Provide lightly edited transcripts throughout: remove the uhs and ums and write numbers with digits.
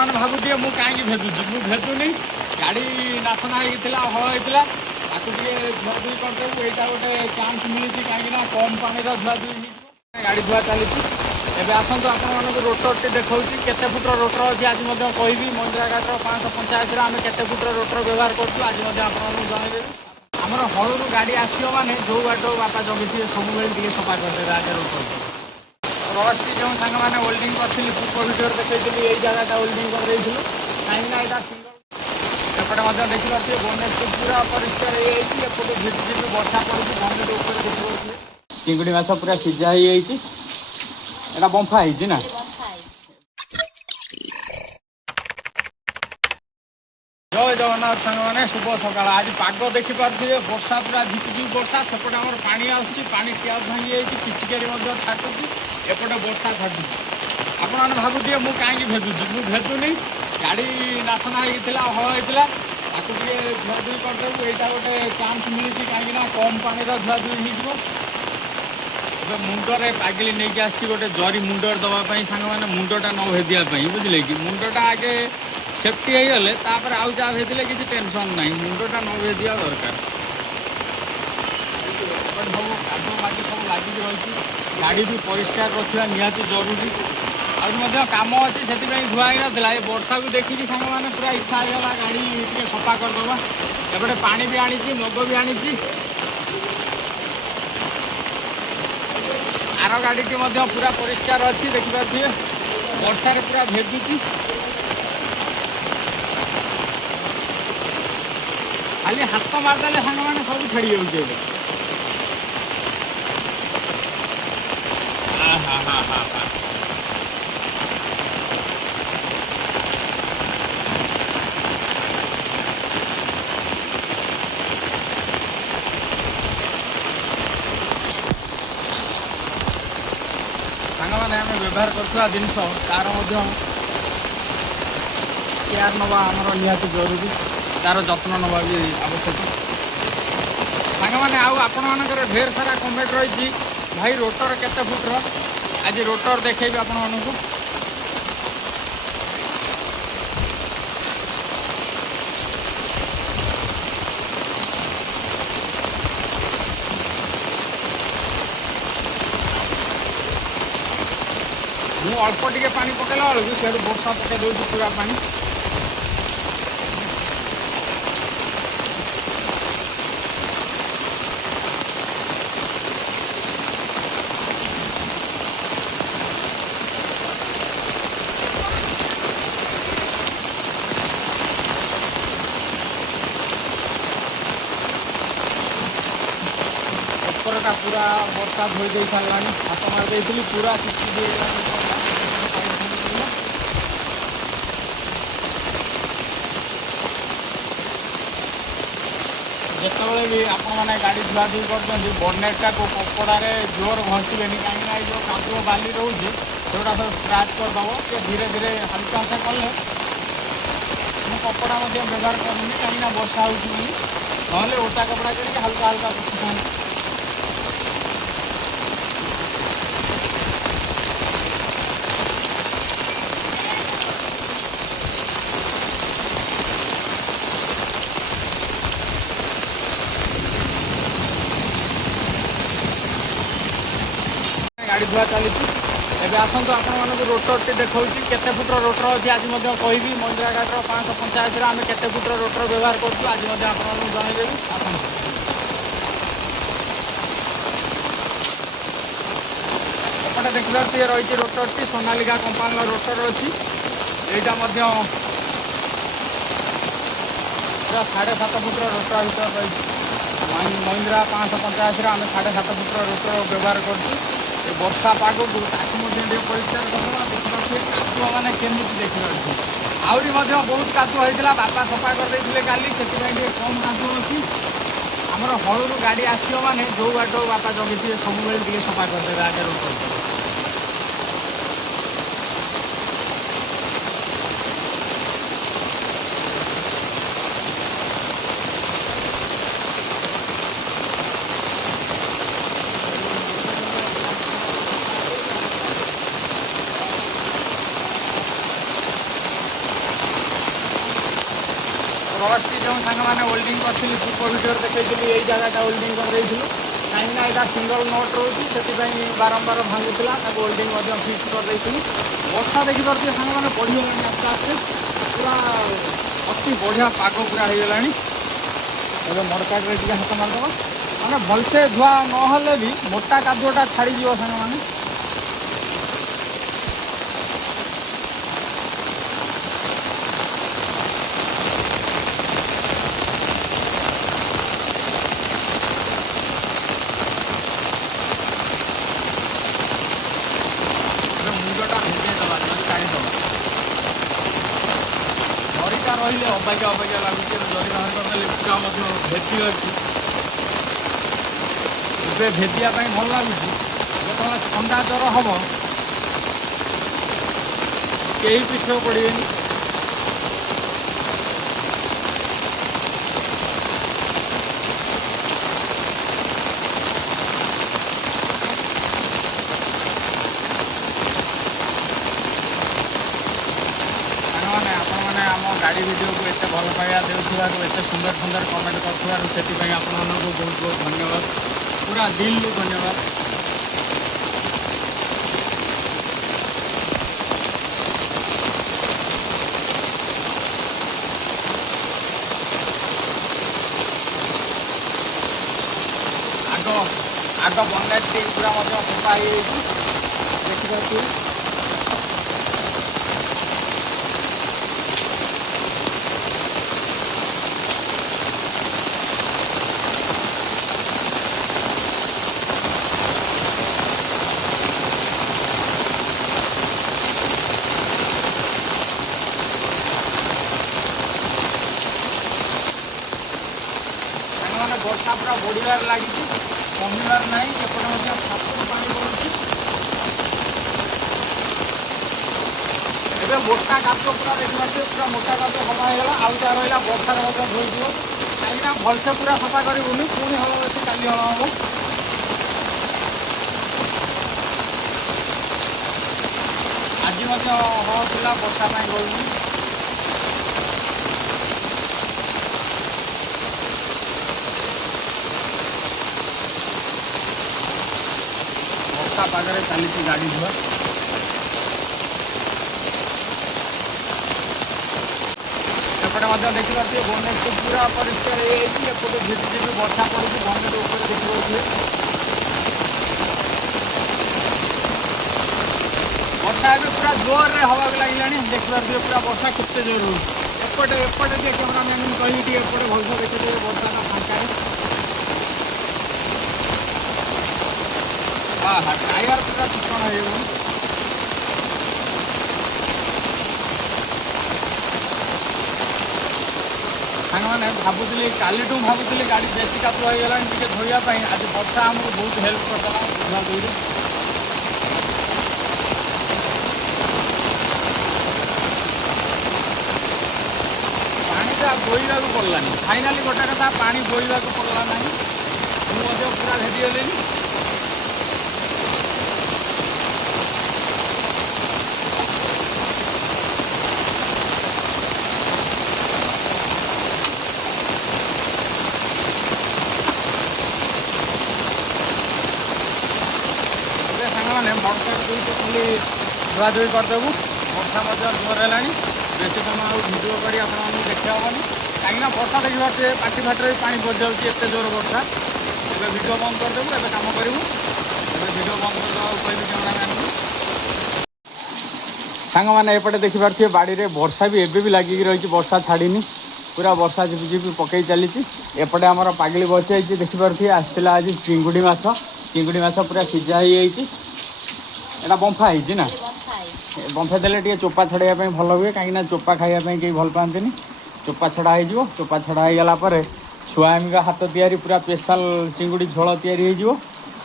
आपने भावुए मुझे कहीं भेजुची मुझे भेजुनी गाड़ी नाशना होता हल होता ताकू धुआधुई करदेबू यहाँ गोटे चान्स मिली कहीं कम पानी धुआधुई गाड़ी धुआ चली एवं आसतु आपको रोटर टी देखा केते फुटर रोटर अच्छी आज कहि महिंद्रा गाड़ी 585 आम केते फुटर रोटर व्यवहार करूँ आज आपको जनईदेवी आमर हलू गाड़ी आसो मैंने जो बाट बापा जगह सब बेले सफा करदे आगे रोटर रस की जो सांग मैंने होल्डिंग करी पूर्व भिडियो देखी यही जगह होल्डिंग कर कहीं यहाँ सिंगल एपटे देखिपे बनेट पूरा परिष्कार होपटे झिपि वर्षा पड़ी बनेट उपर देखिए चिंगुड़ी माछ पूरा सीझा हो बंफा है जय जगन्नाथ सांग मैंने शुभ सकाल आज पाग देखिपे वर्षा पूरा झिपिझिपि वर्षा सेपटे आम पानी आसूँ पानी ट्याप भांगी किचिकारी छाटुची एपटे वर्षा छाटुची आपने भावुए मुझे कहीं भेजुची मुझे भेजुनी गाड़ी नाशना होता हल होता ताकू धुआधुई करदेबू यहाँ गोटे चान्स मिली कहीं कम पानी धुआधुई हो मुंडरे पागिली नहीं आसी गोटे जरी मुंडर दवापाई सांग मैंने मुंडटा न भेदियापाई बुझे कि मुंडटा आगे सेफ्टी होगले आउ जहाँ भेदिले किसी टेंशन ना मुंडटा न भेदिया दरकार सब कादो माटी सब लगिक रही गाड़ी भी परिष्कार रखा निहाती जरूरी आदि कम अच्छी से धुआ ही नाला ये वर्षा को देखिए सांग मैंने पूरा इच्छा होगा गाड़ी टे सफा करदे एपटे पानी भी आनी मग भी आनी आर गाड़ी टी पूरा परिष्कार अच्छी देखिपे वर्षा पूरा भेदुची खाली हाथ मारदे सांग मैंने सब छाड़ी जाऊे सांग मैंने आम व्यवहार करुवा जिनस तार केयर नवा आमर निहाती जरूरी तार जत्न नवा भी आवश्यक सांग मैंने आपर ढेर सारा कमेंट रही भाई रोटर केते फुटर आज रोटर देखेबी आपण मानू मु अल्प टे पानी पकेला बेलू से वर्षा पकई दूसरी पूरा पानी ऊपरटा पूरा वर्षा धोई दे सारा हाथ मारदे पूरा किसी जिते भी आपने गाड़ी धुआधुई कर बनेटा को कपड़े जोर घसीबे कहीं जो कादुओ बाली रोचे सेटा सब स्क्राच करदेव धीरे धीरे हल्का हल्का कले कपड़ा व्यवहार करूनी कहीं वर्षा हो ओटा कपड़ा करके हल्का हल्का सुखा गाड़ी धुआ चली एवं आसतु आपको रोटर टी देखा केते फुटर रोटर अच्छी आज कहि महिंद्रा गाड़ी 585 आम केते फुटर रोटर व्यवहार करूँ आज आपको जनईदेवी आसतु एपटे देखिए रही rotor T Sonalika company rotor अच्छी यहाँ पूरा 7.5 फुटर रोटर भर रही महिंद्रा 585 आम 7.5 फुटर रोटर व्यवहार करूँ वर्षा पाग को परिष्कार करवा देखिए कादुआ मैंने केमी देखिए आहरी बहुत कादुआ होता बापा सफा करदे काली से कम कादुआ अच्छी आमर हलू गाड़ी आसो मैंने जो बाट बापा जगह सब बेले सफा करदे आगे रोड ଟ୍ରଷ୍ଟ जो सांग मैंने होल्डिंग करी पूर्व भिडियो देखी यही जगह होल्डिंग कर कहीं यहाँ सिंगल नट रोचे से बारंबार भांगुला होल्डिंग फिक्स कर वर्षा देखिपे सांग मैंने बढ़ीगला आस्ते आस्ते पूरा अति बढ़िया पाग पूरा हो गला मरकाटे हाथ मारदेव मैंने भलसे धुआ ना भी मोटा कादुटा छाड़ी सांग मैंने जरीटा रही अबाकिया अबाकिया लगुच जरी बाहर करदे पूरा भेटी अच्छी ए भेटियापी भल लगुच जो ठंडा ज्वर हम कहीं पीठ पड़े गाड़ी वीडियो को एत भल पाइबा देउथिबारु एत सुंदर सुंदर कमेंट करथिबारु सेति आपण मानकु बहुत बहुत धन्यवाद पूरा दिल रु धन्यवाद। आग आग बनेट पूरा सफा देखिए वर्षा पूरा बढ़िबार लगी कमिबार ना एपटे छात्र पानी पड़ुଛି ଏବେ मोटा गात पूरा देखिए पूरा मोटा गात सफा होगा आउ जहाँ रहा वर्षार धोईद कहीं भलसे पूरा सफा करूनी पुणी हल अच्छे काली हल हम आज हला वर्षा गलुनी पागे चली गाड़ी धुआ एपटे देखिए बनेट को पूरा परिष्कार होपटे झिपि झिपि वर्षा पड़ी बनेट उपर देखिए वर्षा ए पूरा जोर रे हवा लगे देखिए पूरा वर्षा केते जोर होपटे एपटे कैमरा मैन कही एपटे भलसे देखिए वर्षा फांका हाँ हाँ टायर पूरा चिकन हो सांग मैंने भावुली काली भावुली गाड़ी बेसी कादुआ होगा टे धोवाई आज वर्षा आमको बहुत हेल्प करदेला धुआ धोई पाटा बोईवा पड़लानी फाइनाली गोटे कथा पानी बोईवा पड़ला ना मुझे पूरा भेटिगली मैंने मरकाट खाली धुआधुई करदेबू वर्षा जोर है बेसी समय भिडियो कर देखा हेनी कहीं वर्षा देखिए पाटी फाटे भी पा पड़ जाए जोर वर्षा ए भिडियो बंद करदेबू ए कम करूँ भिडियो बंद कर कैमरा मैन सांग मैंने एपटे देखिपे बाड़ी में वर्षा भी एबे भी लगिक रही वर्षा छाड़नी पूरा वर्षा झिपि पकई चली एपटे आमर पागली बचाई देखिपे आसला आज चिंगुड़ी माछ पूरा सीझा हो यहाँ बंफा है ना बंफा देले टे चोपा छड़ाई भल हुए कहीं चोपा खायापी कहीं भल पाते चोपा छड़ा हो चोपा छड़ा होगला छुआमी हाथ तैयारी पूरा स्पेशल चिंगुड़ी झोल तैयारी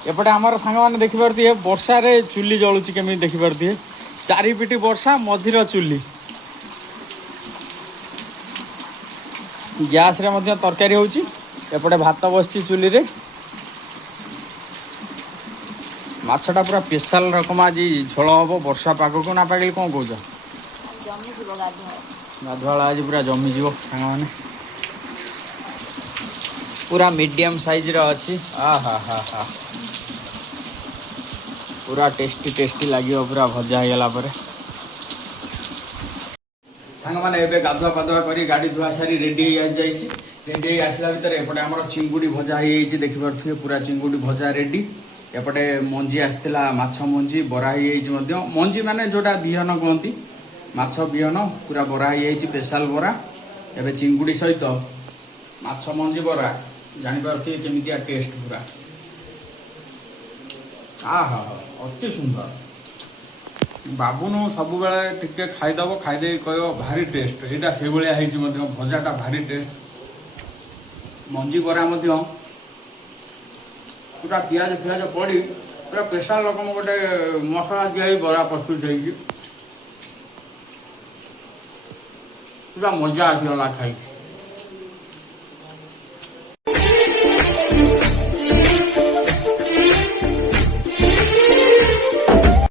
एपटे आमर सांग मैंने देखिपे वर्षा रे चुली जलुची केमी देखिपे चारिपिटी वर्षा मझीर चुली गैस रे मध्य तरकारी होची एपटे भात बसची चुली रे माछटा पूरा स्पेशल रकम आज झोल हम वर्षा पाग को ना पागिल कौन कौच गाधुआला आज पूरा जमीज सांग मैंने पूरा मीडियम साइज रो अच्छी हा हा हा हा पूरा टेस्टी टेस्टी लगे पूरा भजा हो गला पर सांग मैंने एवं गाधुआ पाधुआ कर गाड़ी धुआ सारी रेडी रेडी आसला भितर एपटे आम चिंगुड़ी भजा हो देखिपे पूरा चिंगुड़ी भजा रेडी एपटे मंजी आसला माछ मंजी बरा हो मंजी माने जोटा बिहन कहती माछ बिहन पूरा बरा हो स्पेशल बरा एवं चिंगुड़ी सहित माछ मंजी बरा जानीपे केमिया टेस्ट पूरा आ हा अति सुंदर बाबुनु सब बेले टिके खाईदब खाईदे कह भारी टेस्ट यहाँ से भाया भजाटा भारी टेस्ट मंजी बरा पूरा पियाज फियाज पड़ी पूरा स्पेशल रकम गोटे मसला दिया बरा प्रस्तुत हो पूरा मजा आसगला खाई